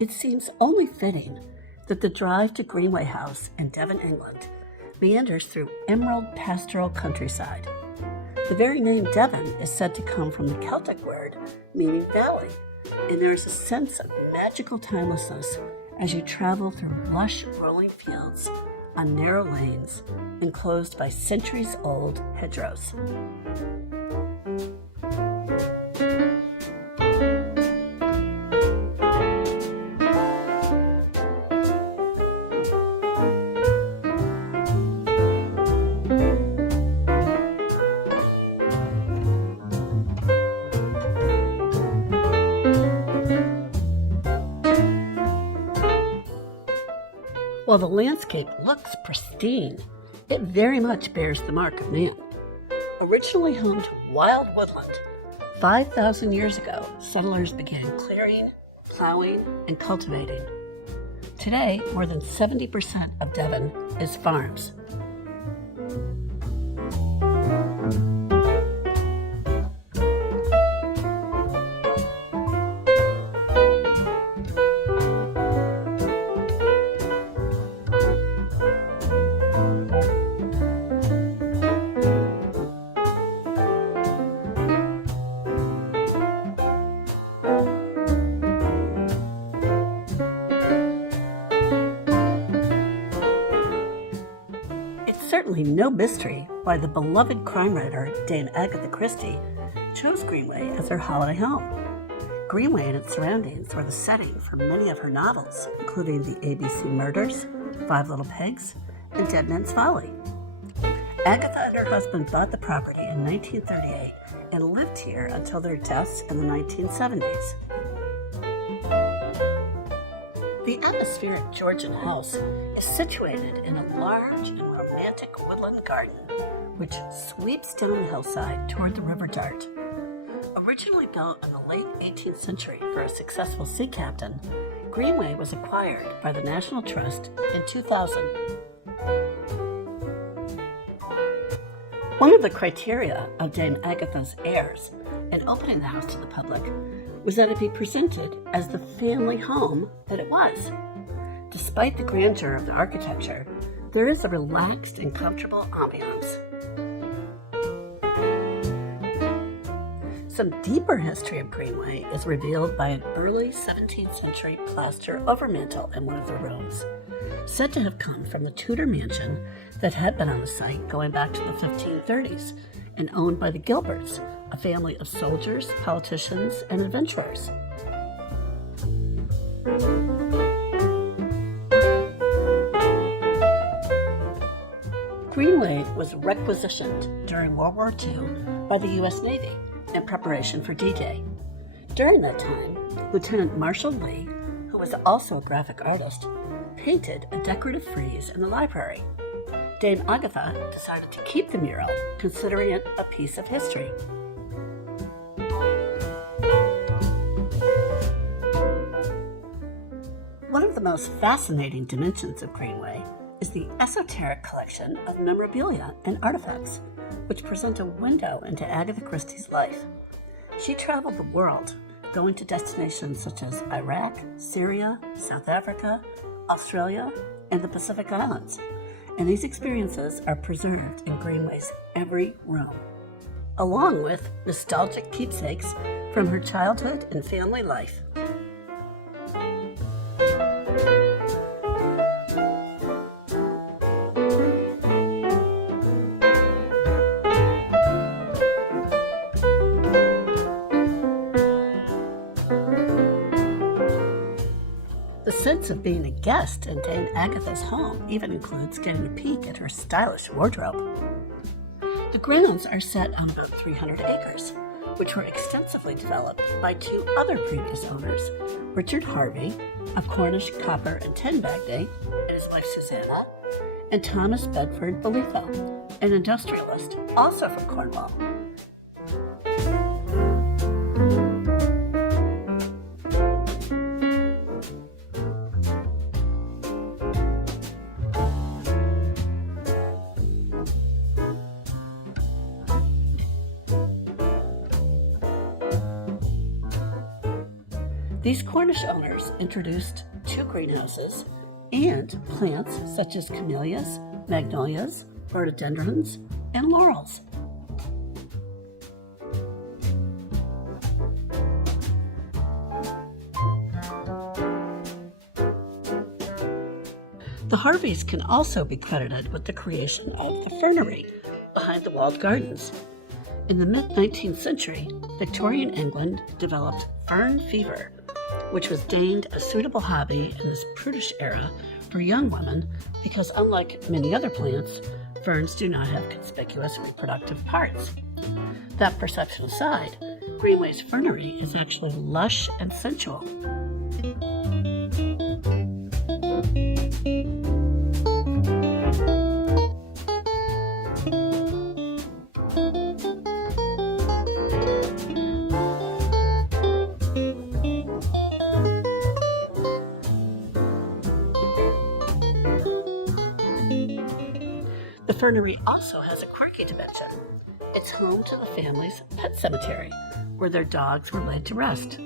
it seems only fitting that the drive to Greenway House in Devon, England, meanders through emerald pastoral countryside. The very name Devon is said to come from the Celtic word meaning valley, and there is a sense of magical timelessness as you travel through lush rolling fields on narrow lanes enclosed by centuries-old hedgerows. While the landscape looks pristine, it very much bears the mark of man. Originally home to wild woodland, 5,000 years ago, settlers began clearing, ploughing, and cultivating. Today, more than 70% of Devon is farms. Certainly no mystery why the beloved crime writer Dame Agatha Christie chose Greenway as her holiday home. Greenway and its surroundings were the setting for many of her novels, including the ABC Murders, 5 Little Pigs, and Dead Man's Folly. Agatha and her husband bought the property in 1938 and lived here until their deaths in the 1970s. The atmospheric Georgian house is situated in a large and romantic woodland garden which sweeps down the hillside toward the River Dart. Originally built in the late 18th century for a successful sea captain, Greenway was acquired by the National Trust in 2000. One of the criteria of Dame Agatha's heirs in opening the house to the public was that it be presented as the family home that it was. Despite the grandeur of the architecture, there is a relaxed and comfortable ambiance. Some deeper history of Greenway is revealed by an early 17th century plaster overmantel in one of the rooms, said to have come from the Tudor mansion that had been on the site going back to the 1530s and owned by the Gilberts, a family of soldiers, politicians, and adventurers. Greenway was requisitioned during World War II by the U.S. Navy in preparation for D-Day. During that time, Lieutenant Marshal Lee, who was also a graphic artist, painted a decorative frieze in the library. Dame Agatha decided to keep the mural, considering it a piece of history. One of the most fascinating dimensions of Greenway is the esoteric collection of memorabilia and artifacts, which present a window into Agatha Christie's life. She traveled the world, going to destinations such as Iraq, Syria, South Africa, Australia, and the Pacific Islands, and these experiences are preserved in Greenway's every room, along with nostalgic keepsakes from her childhood and family life. The sense of being a guest in Dame Agatha's home even includes getting a peek at her stylish wardrobe. The grounds are set on about 300 acres, which were extensively developed by 2 other previous owners, Richard Harvey, a Cornish copper and tin magnate, and his wife Susanna, and Thomas Bedford Bolitho, an industrialist, also from Cornwall. These Cornish owners introduced 2 greenhouses and plants such as camellias, magnolias, rhododendrons, and laurels. The Harveys can also be credited with the creation of the fernery behind the walled gardens. In the mid-19th century, Victorian England developed fern fever, which was deemed a suitable hobby in this prudish era for young women because, unlike many other plants, ferns do not have conspicuous reproductive parts. That perception aside, Greenway's fernery is actually lush and sensual. The fernery also has a quirky dimension. It's home to the family's pet cemetery, where their dogs were laid to rest.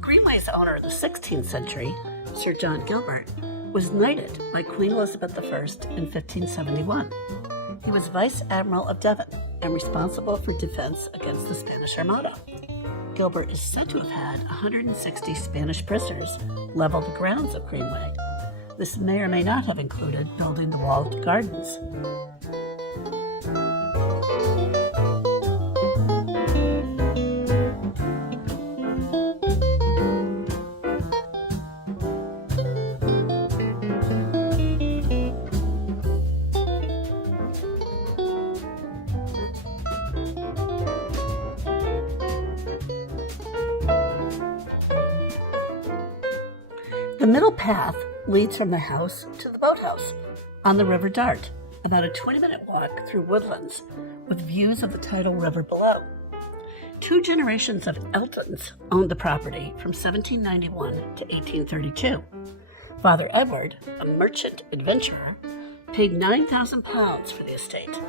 Greenway's owner in the 16th century, Sir John Gilbert, was knighted by Queen Elizabeth I in 1571. He was Vice Admiral of Devon and responsible for defense against the Spanish Armada. Gilbert is said to have had 160 Spanish prisoners level the grounds of Greenway. This may or may not have included building the walled gardens. The middle path leads from the house to the boathouse on the River Dart, about a 20-minute walk through woodlands with views of the tidal river below. 2 generations of Eltons owned the property from 1791 to 1832. Father Edward, a merchant adventurer, paid £9,000 for the estate.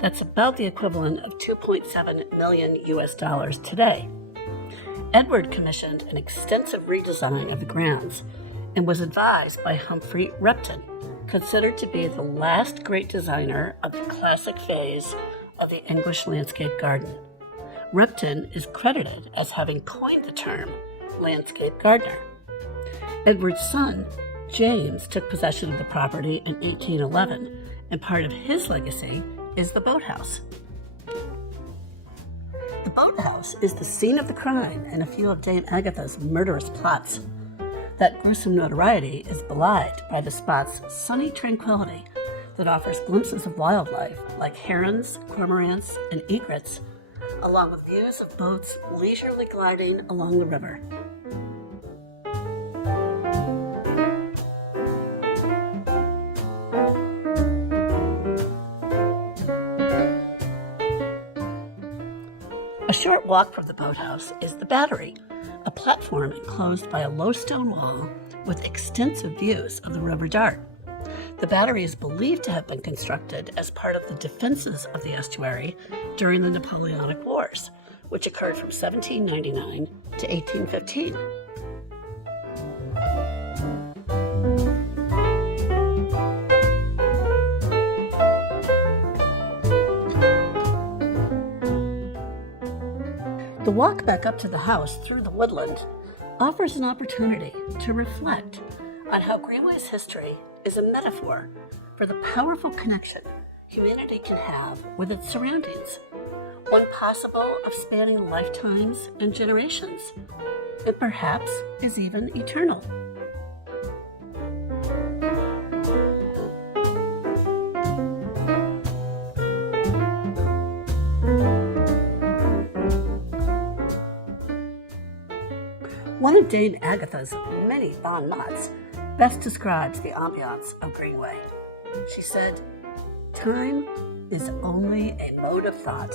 That's about the equivalent of $2.7 million US today. Edward commissioned an extensive redesign of the grounds and was advised by Humphrey Repton, considered to be the last great designer of the classic phase of the English landscape garden. Repton is credited as having coined the term landscape gardener. Edward's son, James, took possession of the property in 1811, and part of his legacy is the boathouse. The boathouse is the scene of the crime and a few of Dame Agatha's murderous plots. That gruesome notoriety is belied by the spot's sunny tranquility that offers glimpses of wildlife like herons, cormorants, and egrets, along with views of boats leisurely gliding along the river. A short walk from the boathouse is the Battery, a platform enclosed by a low stone wall with extensive views of the River Dart. The Battery is believed to have been constructed as part of the defenses of the estuary during the Napoleonic Wars, which occurred from 1799 to 1815. The walk back up to the house through the woodland offers an opportunity to reflect on how Greenway's history is a metaphor for the powerful connection humanity can have with its surroundings, one possible of spanning lifetimes and generations, and perhaps is even eternal. One of Dame Agatha's many bon mots best describes the ambiance of Greenway. She said, "Time is only a mode of thought,